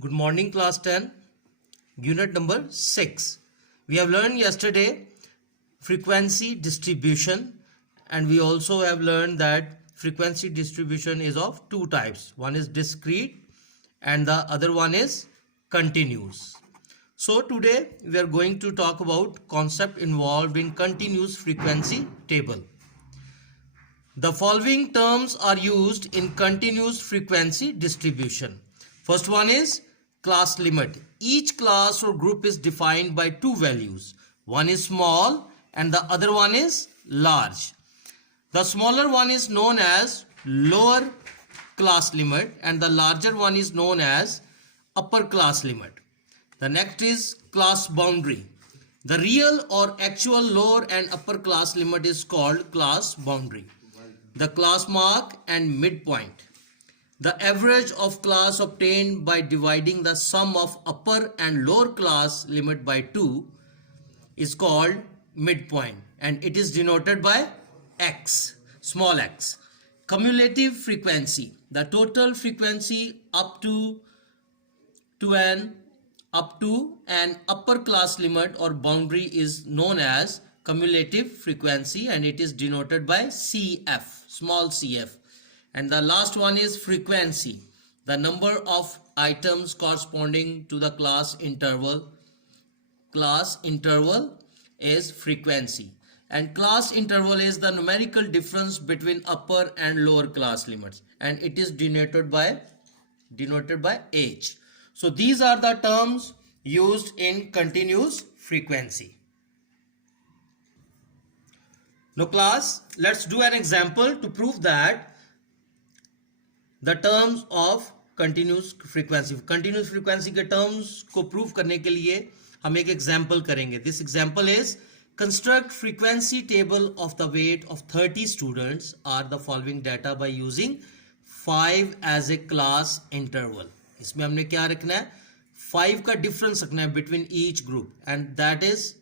Good morning, class 10, unit number 6. We have learned yesterday frequency distribution, and we also have learned that frequency distribution is of two types. One is discrete and the other one is continuous. So today we are going to talk about concept involved in continuous frequency table. The following terms are used in continuous frequency distribution. First one is class limit. Each class or group is defined by two values. One is small and the other one is large. The smaller one is known as lower class limit and the larger one is known as upper class limit. The next is class boundary. The real or actual lower and upper class limit is called class boundary. The class mark and midpoint. The average of class obtained by dividing the sum of upper and lower class limit by 2 is called midpoint, and it is denoted by x, small x. Cumulative frequency. The total frequency up to an upper class limit or boundary is known as cumulative frequency, and it is denoted by CF, small cf. And the last one is frequency, the number of items corresponding to the class interval. Class interval is frequency, and class interval is the numerical difference between upper and lower class limits, and it is denoted by h. So these are the terms used in continuous frequency. Now class, let's do an example to prove that the terms of continuous frequency के terms को prove करने के लिए हम एक example करेंगे. This example is construct frequency table of the weight of 30 students are the following data by using 5 as a class interval. इसमें हमने क्या रखना है, 5 का difference रखना है between each group, and that is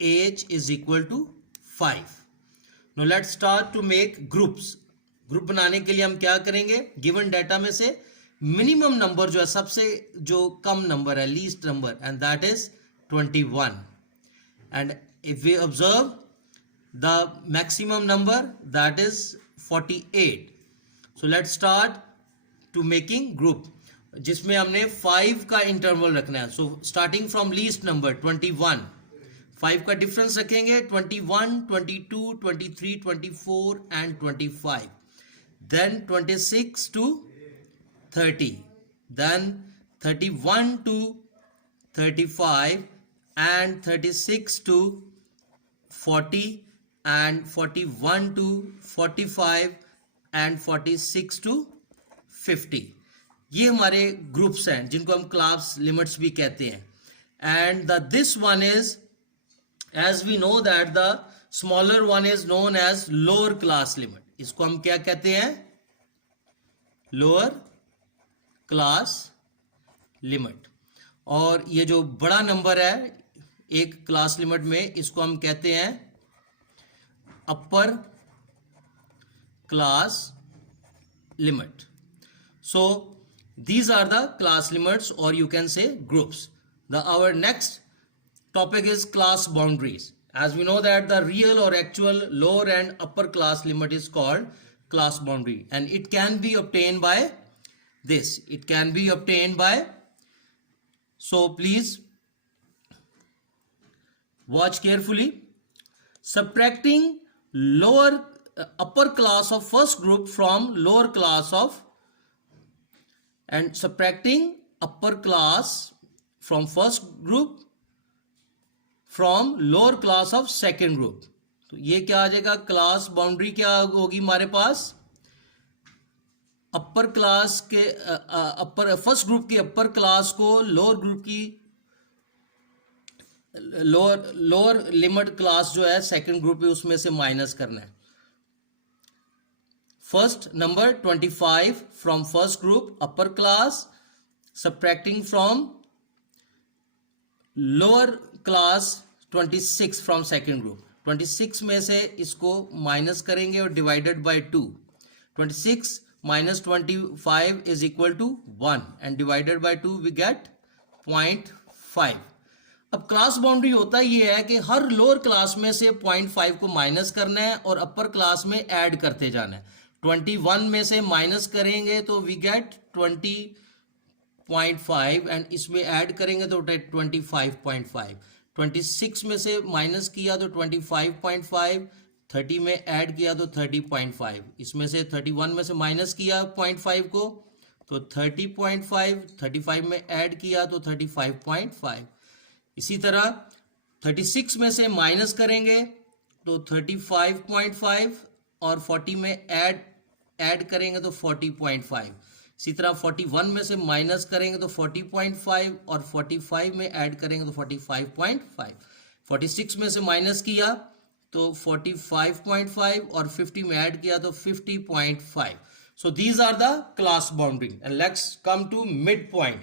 h is equal to 5. Now let's start to make groups. Group बनाने के लिए हम क्या करेंगे, गिवन डाटा में से मिनिमम नंबर जो है, सबसे जो कम नंबर है, least number, and that is 21. And if we observe the maximum number that is 48. So let's start to making group, जिसमें हमने 5 का इंटरवल रखना है. So starting from least number 21, 5 का डिफरेंस रखेंगे 21, 22, 23, 24 and 25. Then 26 to 30, then 31 to 35, and 36 to 40, and 41 to 45, and 46 to 50. ये हमारे groups हैं जिनको हम क्लास लिमिट्स भी कहते हैं. And this one is, as we know that the smaller one is known as lower class limit. इसको हम क्या कहते हैं, लोअर क्लास लिमिट. और ये जो बड़ा नंबर है एक क्लास लिमिट में, इसको हम कहते हैं अपर class limit. So these are the class limits, or you can say groups. Our next topic is class boundaries. As we know that the real or actual lower and upper class limit is called class boundary, and it can be obtained by this. It can be obtained by, so please watch carefully. Subtracting upper class of first group from lower class of, and subtracting upper class from first group from lower class of second group. तो ये क्या आ जाएगा, class boundary क्या होगी हमारे पास, upper class के अपर first group के upper class को लोअर ग्रुप की लोअर लिमिट क्लास जो है सेकंड ग्रुप है उसमें से माइनस करना है. First number 25 from first group upper class, subtracting from lower class 26 from second group. 26 में से इसको माइनस करेंगे और divided by 2. 26 -25 is equal to 1 and divided by 2 we get 0.5. अब क्लास बाउंड्री होता ये है कि हर लोअर क्लास में से 0.5 को माइनस करना है और अपर क्लास में ऐड करते जाना है. 21 में से माइनस करेंगे तो वी गेट 20.5 एंड इसमें ऐड करेंगे तो 25.5. 26 में से माइनस किया तो 25.5, 30 में ऐड किया तो 30.5, इसमें से 31 में से माइनस किया 0.5 को तो 30.5, 35 में ऐड किया तो 35.5. इसी तरह 36 में से माइनस करेंगे तो 35.5 और 40 में ऐड करेंगे तो 40.5. इसी तरह 41 में से माइनस करेंगे तो 40.5 और 45 में ऐड करेंगे तो 45.5. 46 में से माइनस किया तो 45.5 और 50 में ऐड किया तो 50.5. So these are the class boundary. And let's come to midpoint.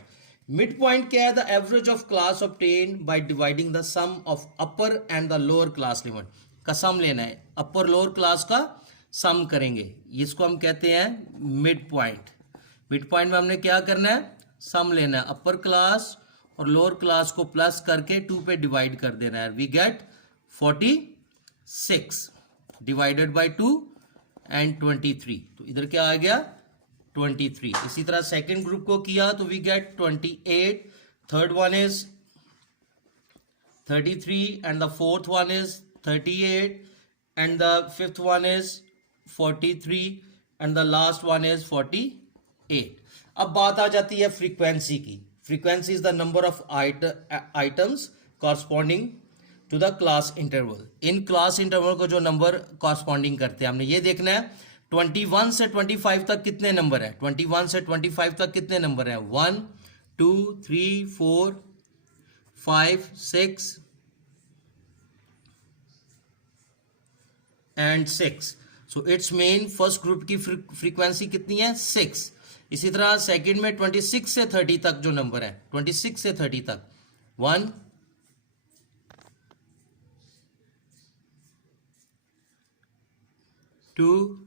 Midpoint क्या है? The average of class obtained by dividing the sum of upper and the lower class limit. का सम लेना है, अपर लोअर क्लास का सम करेंगे, इसको हम कहते हैं मिड पॉइंट. मिड पॉइंट में हमने क्या करना है? सम लेना है, अपर क्लास और लोअर क्लास को प्लस करके 2 पे डिवाइड कर देना है. We get 46 divided by 2 and 23. तो इधर क्या आ गया? 23. इसी तरह सेकेंड ग्रुप को किया तो we get 28. Third one is 33 and the fourth one is 38 and the fifth one is 43 and the last one is 48. अब बात आ जाती है फ्रीक्वेंसी की. Frequency is the number of items corresponding to the class interval. इन class interval को जो number corresponding करते हैं हमने ये देखना है 21 से 25 तक कितने नंबर है. 21 से 25 तक कितने नंबर है? 1 2 3 4 5 6 and 6. So it's main first group की फ्रीक्वेंसी कितनी है? 6. इसी तरह सेकंड में 26 से 30 तक जो नंबर है, 26 से 30 तक 1 2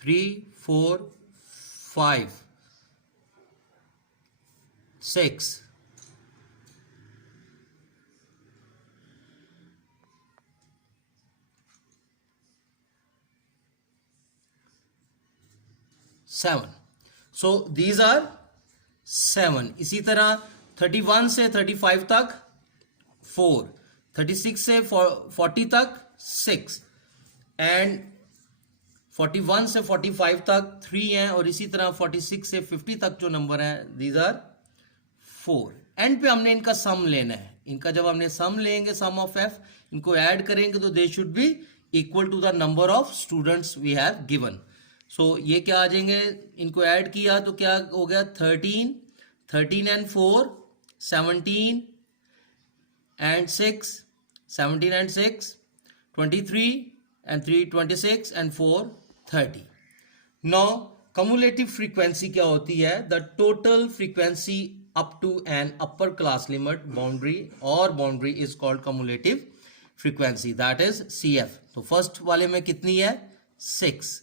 3 4 5 6 7. So these are 7. इसी तरह 31 से 35 तक 4, 36 से 40 तक 6 एंड 41 से 45 तक 3 हैं और इसी तरह 46 से 50 तक जो नंबर है दीज आर 4. एंड पे हमने इनका सम लेना है. इनका जब हमने सम लेंगे, सम ऑफ एफ, इनको ऐड करेंगे तो they should be equal to the number of students we have given. So ये क्या आ जाएंगे? इनको ऐड किया तो क्या हो गया? 13 and 4 17 and 6 17 and 6 23 and 3 26 and 4 30. Now cumulative frequency क्या होती है? The total frequency up to an upper class limit boundary is called cumulative frequency, that is CF. तो फर्स्ट वाले में कितनी है? 6.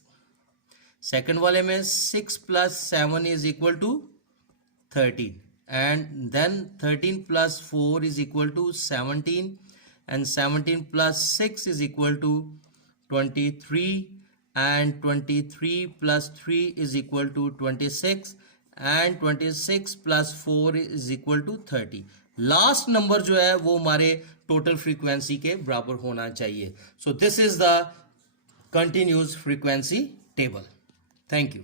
सेकेंड वाले में 6 plus 7 is equal to 13 and then 13 plus 4 is equal to 17 and 17 plus 6 is equal to 23 and 23 plus 3 is equal to 26 and 26 plus 4 is equal to 30. Last number जो है वो हमारे टोटल फ्रीक्वेंसी के बराबर होना चाहिए. So this is the continuous frequency table. Thank you.